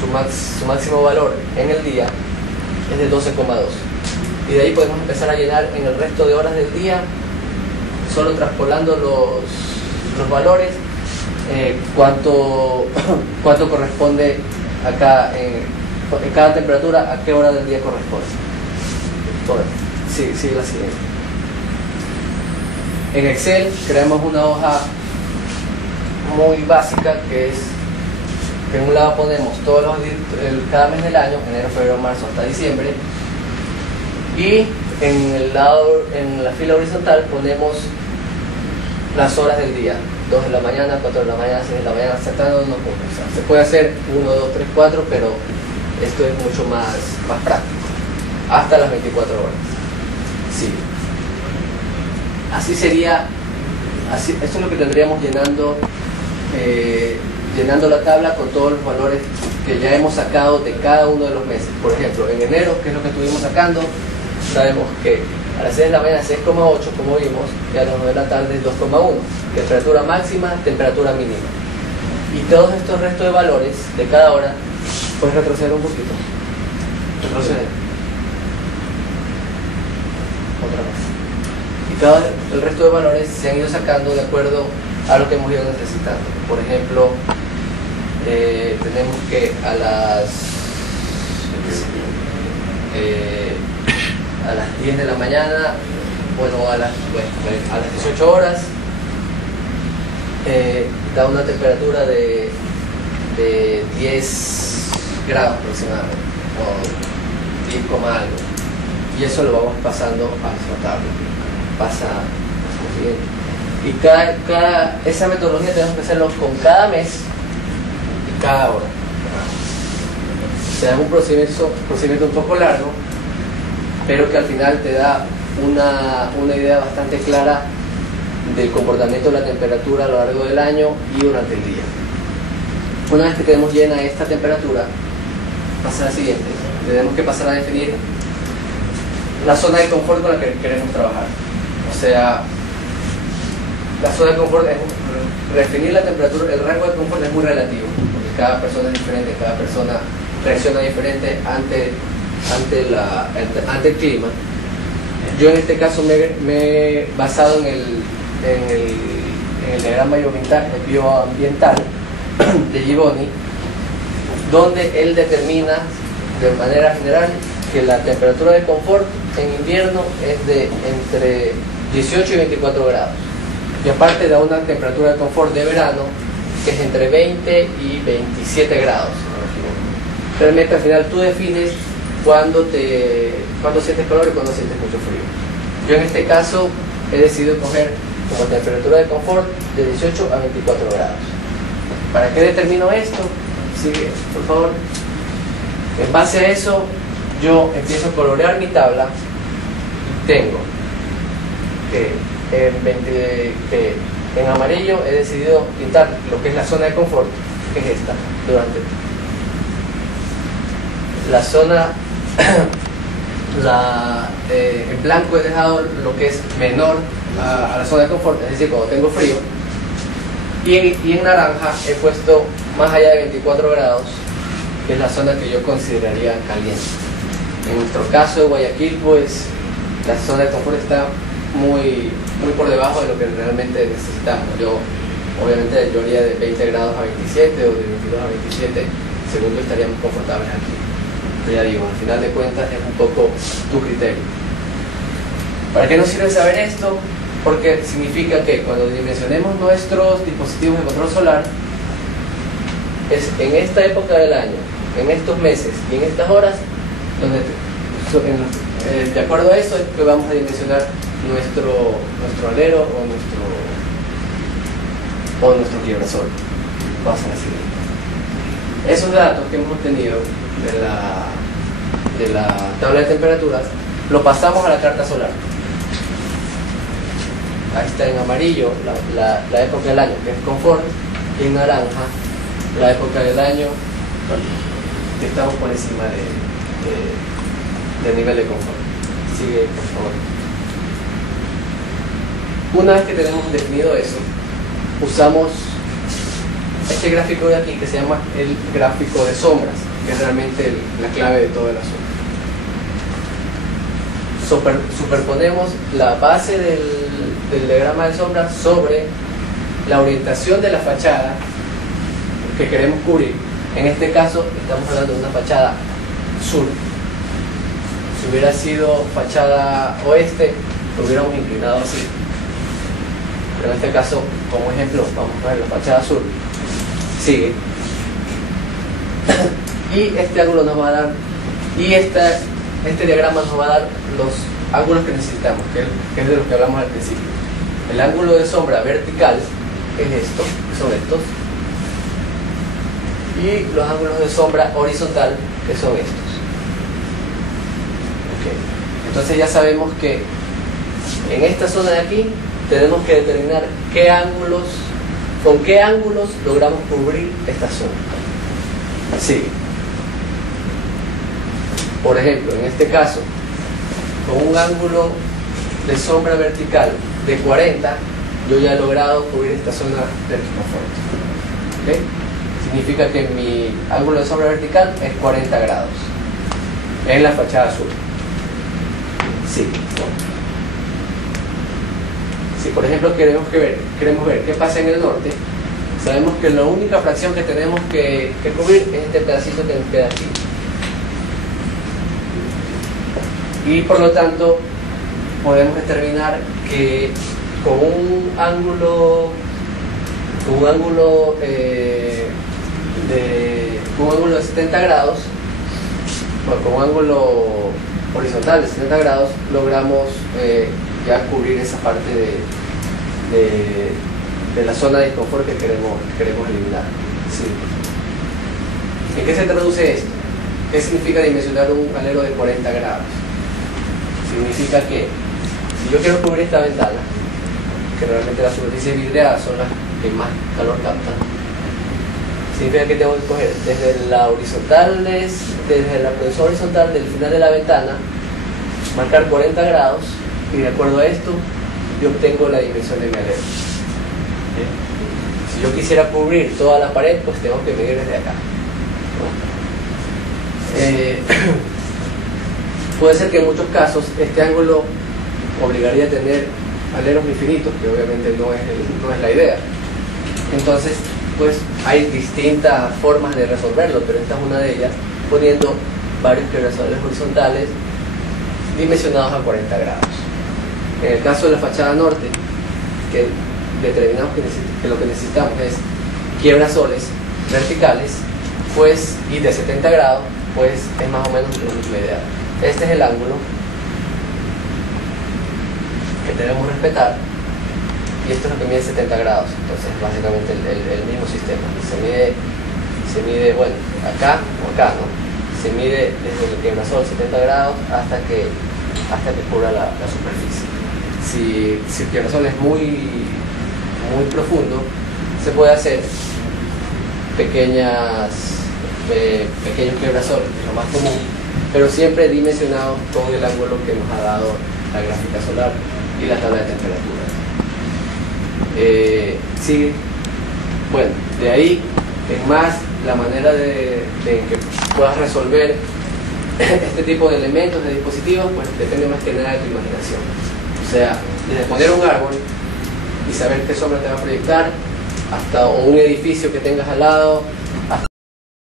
su máximo valor en el día es de 12,2. Y de ahí podemos empezar a llenar en el resto de horas del día, solo traspolando los valores, cuánto corresponde acá en cada temperatura, a qué hora del día corresponde. Bueno, sigue la siguiente. En Excel creamos una hoja muy básica que en un lado ponemos cada mes del año, enero, febrero, marzo hasta diciembre, y en la fila horizontal ponemos las horas del día, 2 de la mañana, 4 de la mañana, 6 de la mañana, saltando unos puntos. O sea, se puede hacer 1, 2, 3, 4, pero esto es mucho más práctico, hasta las 24 horas. Sí. Así sería, esto es lo que tendríamos llenando la tabla con todos los valores que ya hemos sacado de cada uno de los meses. Por ejemplo, en enero, que es lo que estuvimos sacando, sabemos que a las 6 de la mañana 6,8, como vimos, y a las 9 de la tarde 2,1. Temperatura máxima, temperatura mínima. Y todos estos restos de valores de cada hora, puedes retroceder un poquito. Retroceder. Otra vez. Y el resto de valores se han ido sacando de acuerdo a lo que hemos ido necesitando. Por ejemplo, tenemos que a las 10 de la mañana, a las 18 horas, da una temperatura de 10 grados aproximadamente, o 10, algo. Y eso lo vamos pasando a nuestra tabla. Pasa lo siguiente. Y esa metodología tenemos que hacerlo con cada mes y cada hora. O sea, es un procedimiento un poco largo, pero que al final te da una idea bastante clara del comportamiento de la temperatura a lo largo del año y durante el día. Una vez que tenemos llena esta temperatura, pasa a la siguiente. Tenemos que pasar a definir la zona de confort con la que queremos trabajar. O sea, la zona de confort es definir la temperatura, el rango de confort es muy relativo, porque cada persona es diferente, cada persona reacciona diferente ante el clima. Yo en este caso me he basado en el diagrama bioambiental de Givoni, donde él determina de manera general que la temperatura de confort en invierno es de entre 18 y 24 grados. Y aparte da una temperatura de confort de verano que es entre 20 y 27 grados. Realmente al final tú defines cuándo sientes calor y cuándo sientes mucho frío. Yo en este caso he decidido coger como temperatura de confort de 18 a 24 grados. ¿Para qué determino esto? Sigue, por favor. En base a eso, yo empiezo a colorear mi tabla. Tengo que en amarillo he decidido pintar lo que es la zona de confort, que es esta, la zona en blanco he dejado lo que es menor a la zona de confort, es decir, cuando tengo frío, y en naranja he puesto más allá de 24 grados, que es la zona que yo consideraría caliente. En nuestro caso de Guayaquil, pues la zona de confort está muy por debajo de lo que realmente necesitamos. Obviamente yo haría de 20 grados a 27 o de 22 a 27, según yo estaríamos confortables aquí. Pero ya digo, al final de cuentas es un poco tu criterio. ¿Para qué nos sirve saber esto? Porque significa que cuando dimensionemos nuestros dispositivos de control solar, es en esta época del año, en estos meses y en estas horas, donde de acuerdo a eso es que vamos a dimensionar nuestro alero o nuestro quiebrazol. Vamos a la siguiente. Esos datos que hemos obtenido de la tabla de temperaturas lo pasamos a la carta solar. Ahí está en amarillo la época del año, que es confort, y en naranja la época del año que estamos por encima del nivel de confort. Sigue, por favor. Una vez que tenemos definido eso, usamos este gráfico de aquí que se llama el gráfico de sombras, que es realmente la clave de todo el asunto. Superponemos la base del diagrama de sombras sobre la orientación de la fachada que queremos cubrir. En este caso estamos hablando de una fachada sur. Si hubiera sido fachada oeste, lo hubiéramos inclinado así. Pero en este caso, como ejemplo, vamos a ver la fachada sur. Sigue. Y este ángulo nos va a dar, y este diagrama nos va a dar los ángulos que necesitamos, que es de lo que hablamos al principio. El ángulo de sombra vertical es esto, que son estos. Y los ángulos de sombra horizontal, que son estos. Okay. Entonces ya sabemos que en esta zona de aquí tenemos que determinar con qué ángulos logramos cubrir esta zona. Sí. Por ejemplo, en este caso, con un ángulo de sombra vertical de 40, yo ya he logrado cubrir esta zona del confort. ¿Okay? Significa que mi ángulo de sombra vertical es 40 grados en la fachada sur. Sí. Si por ejemplo queremos ver qué pasa en el norte, sabemos que la única fracción que tenemos que cubrir es este pedacito que nos queda aquí. Y por lo tanto podemos determinar que con un ángulo de 70 grados, bueno, con un ángulo horizontal de 70 grados, logramos ya cubrir esa parte de la zona de disconfort que queremos eliminar. Sí. ¿En qué se traduce esto? ¿Qué significa dimensionar un alero de 40 grados? Significa que si yo quiero cubrir esta ventana, que realmente las superficies vidriadas son las que más calor captan, significa que tengo que coger desde la horizontal, desde la proyección horizontal del final de la ventana, marcar 40 grados, y de acuerdo a esto yo obtengo la dimensión de mi alero. Si yo quisiera cubrir toda la pared, pues tengo que medir desde acá. Puede ser que en muchos casos este ángulo obligaría a tener aleros infinitos, que obviamente no es la idea. Entonces, pues hay distintas formas de resolverlo, pero esta es una de ellas, poniendo varios quebraderos horizontales dimensionados a 40 grados. En el caso de la fachada norte, que determinamos que lo que necesitamos es quiebrasoles verticales, pues, y de 70 grados, pues es más o menos lo mismo ideal. Este es el ángulo que debemos respetar, y esto es lo que mide 70 grados. Entonces básicamente el mismo sistema se mide, bueno, acá o acá, ¿no? Se mide desde el quiebrasol 70 grados hasta que cubra la superficie. Si el quiebrasol es muy profundo, se puede hacer pequeños quiebrasoles, que es lo más común, pero siempre dimensionados con el ángulo que nos ha dado la gráfica solar y la tabla de temperatura. Sí, bueno, de ahí en más la manera de que puedas resolver este tipo de elementos, de dispositivos, pues depende más que nada de tu imaginación. O sea, desde poner un árbol y saber qué sombra te va a proyectar, hasta un edificio que tengas al lado,